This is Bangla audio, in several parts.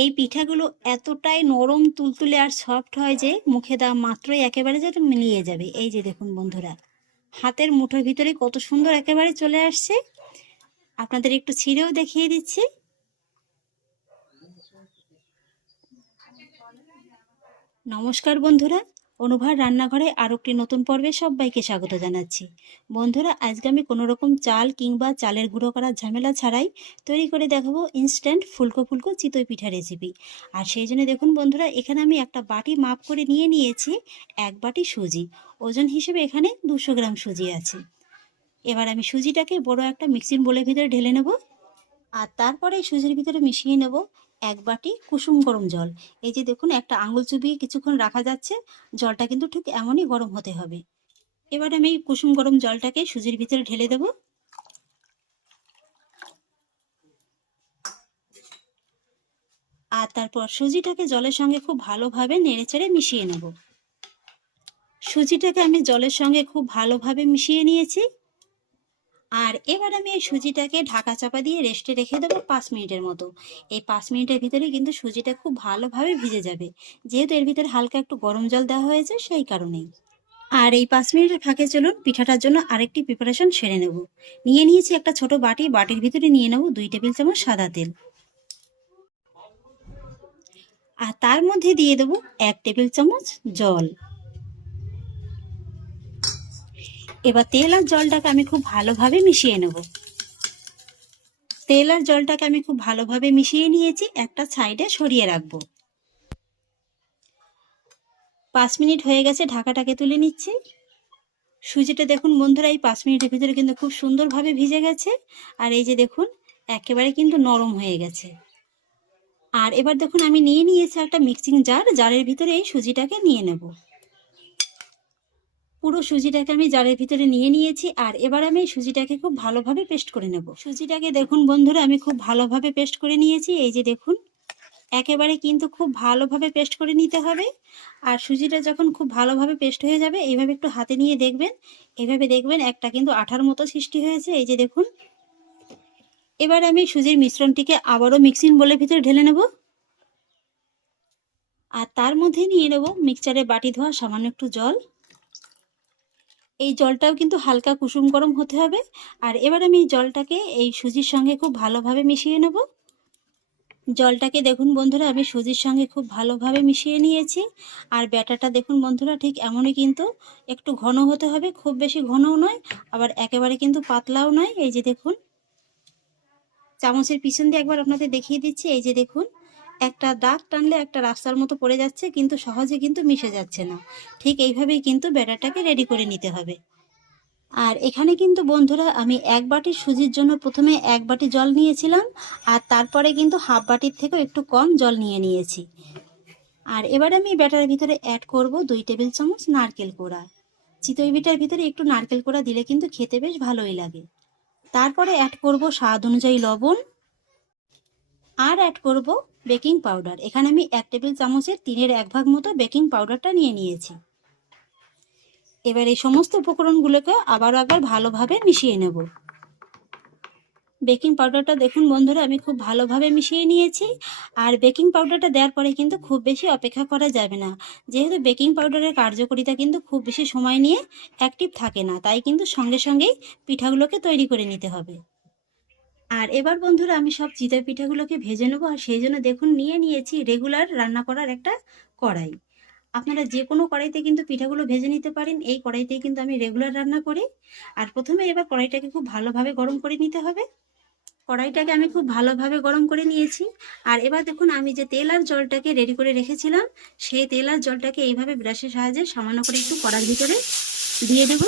এই পিঠাগুলো এতটাই নরম, তুলতুলে আর সফট হয় যে মুখে দেওয়া মাত্রই একেবারে যেটা মিলিয়ে যাবে। এই যে দেখুন বন্ধুরা, হাতের মুঠোর ভিতরে কত সুন্দর একেবারে চলে আসছে। আপনাদের একটু ছিঁড়েও দেখিয়ে দিচ্ছি। নমস্কার বন্ধুরা অনুভার রান্নাঘরে আরও একটি নতুন পর্বে সবাইকে স্বাগত জানাচ্ছি। বন্ধুরা, আজকে আমি কোনো রকম চাল কিংবা চালের গুঁড়ো করার ঝামেলা ছাড়াই তৈরি করে দেখাবো ইনস্ট্যান্ট ফুলকো ফুলকো চিতই পিঠা রেসিপি আর সেই জন্য দেখুন বন্ধুরা, এখানে আমি একটা বাটি মাপ করে নিয়ে নিয়েছি, এক বাটি সুজি। ওজন হিসেবে এখানে দুশো গ্রাম সুজি আছে। এবার আমি সুজিটাকে বড় একটা মিক্সিং বোলের ভিতরে ঢেলে নেব। আর তারপরে সুজির ভিতরে মিশিয়ে নেব এক বাটি কুসুম গরম জল। এই যে দেখুন, একটা আঙুল চুবিয়ে কিছুক্ষণ রাখা যাচ্ছে। জলটা কিন্তু ঠিক এমনই গরম হতে হবে। এবার আমি কুসুম গরম জলটাকে সুজির ভিতরে ঢেলে দেব। আর তারপর সুজিটাকে জলের সঙ্গে খুব ভালোভাবে নেড়েচেড়ে মিশিয়ে নেব। সুজিটাকে আমি জলের সঙ্গে খুব ভালোভাবে মিশিয়ে নিয়েছি। আর এবার আমি এই সুজিটাকে ঢাকা চাপা দিয়ে রেস্টে রেখে দেবো পাঁচ মিনিটের মতো। এই পাঁচ মিনিটের ভিতরে কিন্তু সুজিটা খুব ভালোভাবে ভিজে যাবে। যেহেতু এর ভিতরে হালকা একটু গরম জল দেওয়া হয়েছে, সেই কারণেই। আর এই পাঁচ মিনিটের ফাঁকে চলুন, পিঠাটার জন্য আরেকটি প্রিপারেশন সেরে নেব। নিয়ে নিয়েছি একটা ছোট বাটি, বাটির ভিতরে নিয়ে নেব দুই টেবিল চামচ সাদা তেল। আর তার মধ্যে দিয়ে দেবো এক টেবিল চামচ জল। এবার তেল আর জলটাকে আমি খুব ভালোভাবে মিশিয়ে নেব। তেল আর জলটাকে আমি খুব ভালোভাবে মিশিয়ে নিয়েছি, একটা সাইডে সরিয়ে রাখব। পাঁচ মিনিট হয়ে গেছে, ঢাকাটাকে তুলে নিচ্ছি। সুজিটা দেখুন বন্ধুরা, এই পাঁচ মিনিটের ভিতরে কিন্তু খুব সুন্দরভাবে ভিজে গেছে, আর এই যে দেখুন, একেবারে কিন্তু নরম হয়ে গেছে। আর এবার দেখুন, আমি নিয়ে নিয়েছি একটা মিক্সিং জার, জারের ভিতরে এই সুজিটাকে নিয়ে নেব। পুরো সুজিটাকে আমি জারের ভিতরে নিয়ে নিয়েছি, আর এবার আমি সুজিটাকে খুব ভালোভাবে পেস্ট করে নেব। সুজিটাকে দেখুন বন্ধুরা, আমি খুব ভালোভাবে পেস্ট করে নিয়েছি। এই যে দেখুন, একেবারে কিন্তু খুব ভালোভাবে পেস্ট করে নিতে হবে। আর সুজিটা যখন খুব ভালোভাবে পেস্ট হয়ে যাবে, এইভাবে একটু হাতে নিয়ে দেখবেন। এইভাবে দেখবেন একটা কিন্তু আঠার মতো সৃষ্টি হয়েছে। এই যে দেখুন, এবার আমি সুজির মিশ্রণটিকে আবারও মিক্সিং বোলের ভিতরে ঢেলে নেব। আর তার মধ্যে নিয়ে নেব মিক্সচারে বাটি ধোয়া সামান্য একটু জল। এই জলটাও কিন্তু হালকা কুসুম গরম হতে হবে। আর এবার আমি জলটাকে এই সুজির সঙ্গে খুব ভালোভাবে মিশিয়ে নেব। জলটাকে দেখুন বন্ধুরা, আমি সুজির সঙ্গে খুব ভালোভাবে মিশিয়ে নিয়েছি। আর ব্যাটারটা দেখুন বন্ধুরা, ঠিক এমনই কিন্তু একটু ঘন হতে হবে, খুব বেশি ঘনও নয়, আবার একেবারে কিন্তু পাতলাও নয়। এই যে দেখুন, চামচের পিছন দিয়ে একবার আপনাদের দেখিয়ে দিচ্ছি। এই যে দেখুন একটা দাগ টানলে একটা রাস্তার মতো পড়ে যাচ্ছে, কিন্তু সহজে কিন্তু মিশে যাচ্ছে না। ঠিক এইভাবেই কিন্তু ব্যাটারটাকে রেডি করে নিতে হবে। আর এখানে কিন্তু বন্ধুরা, আমি এক বাটি সুজির জন্য প্রথমে এক বাটি জল নিয়েছিলাম, আর তারপরে কিন্তু হাফ বাটির থেকেও একটু কম জল নিয়ে নিয়েছি। আর এবার আমি ব্যাটারের ভিতরে অ্যাড করব দুই টেবিল চামচ নারকেল কোড়া। চিতই বিটার ভিতরে একটু নারকেল কোড়া দিলে কিন্তু খেতে বেশ ভালোই লাগে। তারপরে অ্যাড করব স্বাদ অনুযায়ী লবণ আর অ্যাড করব বেকিং পাউডার এখানে আমি এক টেবিল চামচের তিনের এক ভাগ মতো বেকিং পাউডারটা নিয়ে নিয়েছি। এবার এই সমস্ত উপকরণগুলোকে আবারও একবার ভালোভাবে মিশিয়ে নেব। বেকিং পাউডারটা দেখুন বন্ধুরা, আমি খুব ভালোভাবে মিশিয়ে নিয়েছি। আর বেকিং পাউডারটা দেওয়ার পরে কিন্তু খুব বেশি অপেক্ষা করা যাবে না। যেহেতু বেকিং পাউডারের কার্যকারিতা কিন্তু খুব বেশি সময় নিয়ে অ্যাক্টিভ থাকে না, তাই কিন্তু সঙ্গে সঙ্গেই পিঠাগুলোকে তৈরি করে নিতে হবে। আর এবার বন্ধুরা আমি সব চিতই পিঠাগুলোকে ভেজে নেব, আর সেই জন্য দেখুন নিয়ে নিয়েছি রেগুলার রান্না করার একটা কড়াই। আপনারা যে কোনো কড়াইতে কিন্তু পিঠাগুলো ভেজে নিতে পারেন, এই কড়াইতেই কিন্তু আমি রেগুলার রান্না করি। আর প্রথমে এবার কড়াইটাকে খুব ভালোভাবে গরম করে নিতে হবে। কড়াইটাকে আমি খুব ভালোভাবে গরম করে নিয়েছি। আর এবার দেখুন আমি যে তেল আর জলটাকে রেডি করে রেখেছিলাম, সেই তেল আর জলটাকে এইভাবে ব্রাশের সাহায্যে সামান্য করে একটু কড়ার ভিতরে দিয়ে দেব।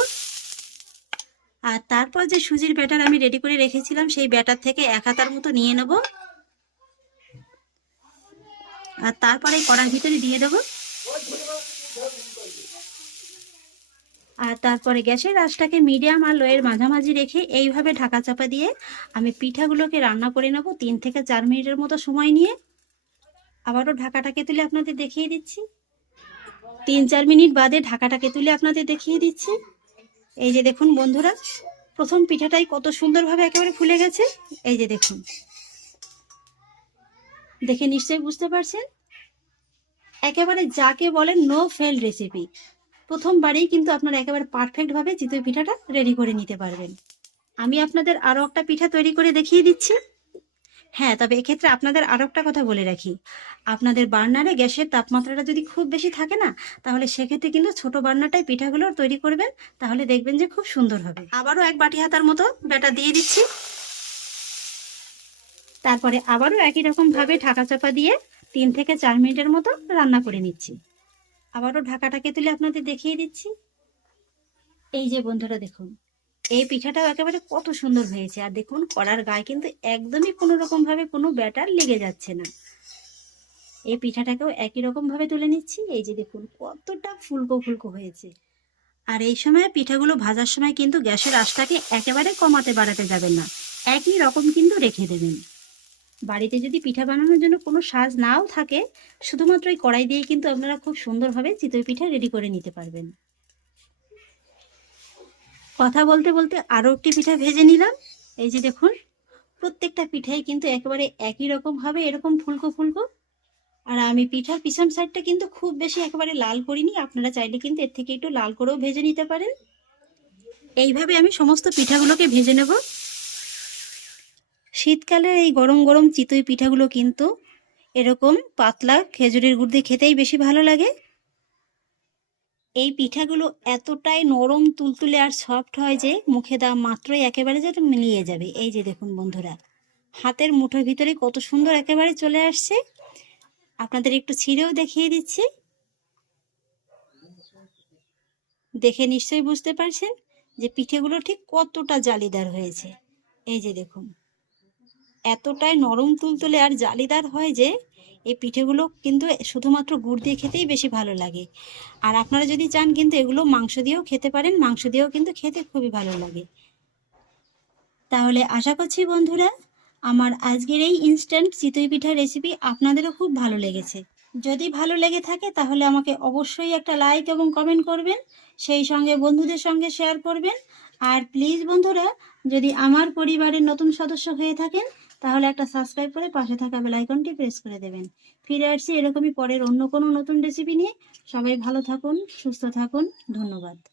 আর তারপর যে সুজির ব্যাটার আমি রেডি করে রেখেছিলাম, সেই ব্যাটার থেকে এক হাতার মতো নিয়ে নেব। আর তারপরে কড়ার ভিতরে দিয়ে দেবো। আর তারপরে গ্যাসের আঁচটাকে মিডিয়াম আর লোয়ের মাঝামাঝি রেখে এইভাবে ঢাকা চাপা দিয়ে আমি পিঠাগুলোকে রান্না করে নেব তিন থেকে চার মিনিটের মতো সময় নিয়ে। আবারও ঢাকাটাকে তুলে আপনাদের দেখিয়ে দিচ্ছি। তিন চার মিনিট বাদে ঢাকাটাকে তুলে আপনাদের দেখিয়ে দিচ্ছি। এই যে দেখুন বন্ধুরা, প্রথম পিঠাটাই কত সুন্দরভাবে একেবারে ফুলে গেছে। এই যে দেখুন। দেখে নিশ্চয়ই বুঝতে পারছেন? একেবারে যাকে বলেন নো ফেল রেসিপি প্রথমবারেই কিন্তু আপনারা একেবারে পারফেক্টভাবে চিতই পিঠাটা রেডি করে নিতে পারবেন। আমি আপনাদের আরও একটা পিঠা তৈরি করে দেখিয়ে দিচ্ছি। হ্যাঁ তবে এক্ষেত্রে আপনাদের আরও একটা কথা বলে রাখি। আপনাদের বার্নারে গ্যাসের তাপমাত্রাটা যদি খুব বেশি থাকে না, তাহলে সেক্ষেত্রে কিন্তু ছোট বার্নারটাই পিঠাগুলো তৈরি করবেন, তাহলে দেখবেন যে খুব সুন্দর হবে। আবারও এক বাটি হাতার মতো ব্যাটা দিয়ে দিচ্ছি। তারপরে আবারও একই রকম ভাবে ঢাকা চাপা দিয়ে তিন থেকে চার মিনিটের মতো রান্না করে নিচ্ছি। আবারও ঢাকাটাকে তুলে আপনাদের দেখিয়ে দিচ্ছি। এই যে বন্ধুরা দেখুন এই পিঠাটাও একেবারে কত সুন্দর হয়েছে। আর দেখুন, কড়ার গায়ে কিন্তু একদমই কোনো রকম ভাবে কোনো ব্যাটার লেগে যাচ্ছে না। এই পিঠাটাকেও একই রকম ভাবে তুলে নিচ্ছি। এই যে দেখুন, কতটা ফুলকো ফুলকো হয়েছে। আর এই সময় পিঠাগুলো ভাজার সময় কিন্তু গ্যাসের আশটাকে একেবারে কমাতে বাড়াতে যাবেন না। একই রকম কিন্তু রেখে দেবেন। বাড়িতে যদি পিঠা বানানোর জন্য কোনো সাজ নাও থাকে, শুধুমাত্র এই কড়াই দিয়ে কিন্তু আপনারা খুব সুন্দরভাবে চিতই পিঠা রেডি করে নিতে পারবেন। কথা বলতে বলতে আরও একটি পিঠা ভেজে নিলাম। এই যে দেখুন, প্রত্যেকটা পিঠাই কিন্তু একেবারে একই রকম হবে, এরকম ফুলকো ফুলকো। আর আমি পিঠার পিছন সাইডটা কিন্তু খুব বেশি একেবারে লাল করিনি, আপনারা চাইলে কিন্তু এর থেকে একটু লাল করেও ভেজে নিতে পারেন। এইভাবে আমি সমস্ত পিঠাগুলোকে ভেজে নেব। শীতকালের এই গরম গরম চিতই পিঠাগুলো কিন্তু এরকম পাতলা খেজুরের গুড় দিয়ে খেতেই বেশি ভালো লাগে। এই পিঠাগুলো এতটাই নরম, তুলতুলে আর সফট হয় যে মুখে দেওয়া মাত্রই একেবারে যেন মিলিয়ে যাবে। এই যে দেখুন বন্ধুরা, হাতের মুঠোর ভিতরে কত সুন্দর একেবারে চলে আসছে। আপনাদের একটু ছিঁড়েও দেখিয়ে দিচ্ছি। দেখে নিশ্চয়ই বুঝতে পারছেন যে পিঠেগুলো ঠিক কতটা জালিদার হয়েছে। এই যে দেখুন এতটাই নরম তুলতুলে আর জালিদার হয় যে, এই পিঠেগুলো কিন্তু শুধুমাত্র গুড় দিয়ে খেতেই বেশি ভালো লাগে। আর আপনারা যদি চান কিন্তু এগুলো মাংস দিয়েও খেতে পারেন, মাংস দিয়েও কিন্তু খেতে খুবই ভালো লাগে। তাহলে আশা করছি বন্ধুরা, আমার আজকের এই ইনস্ট্যান্ট চিতই পিঠার রেসিপি আপনাদেরও খুব ভালো লেগেছে। যদি ভালো লেগে থাকে তাহলে আমাকে অবশ্যই একটা লাইক এবং কমেন্ট করবেন, সেই সঙ্গে বন্ধুদের সঙ্গে শেয়ার করবেন। আর প্লিজ বন্ধুরা, যদি আমার পরিবারের নতুন সদস্য হয়ে থাকেন তাহলে একটা সাবস্ক্রাইব করে পাশে থাকা বেল আইকনটি প্রেস করে দেবেন। ফিরে আসছি এরকমই পরের অন্য কোনো নতুন রেসিপি নিয়ে। সবাই ভালো থাকুন, সুস্থ থাকুন, ধন্যবাদ।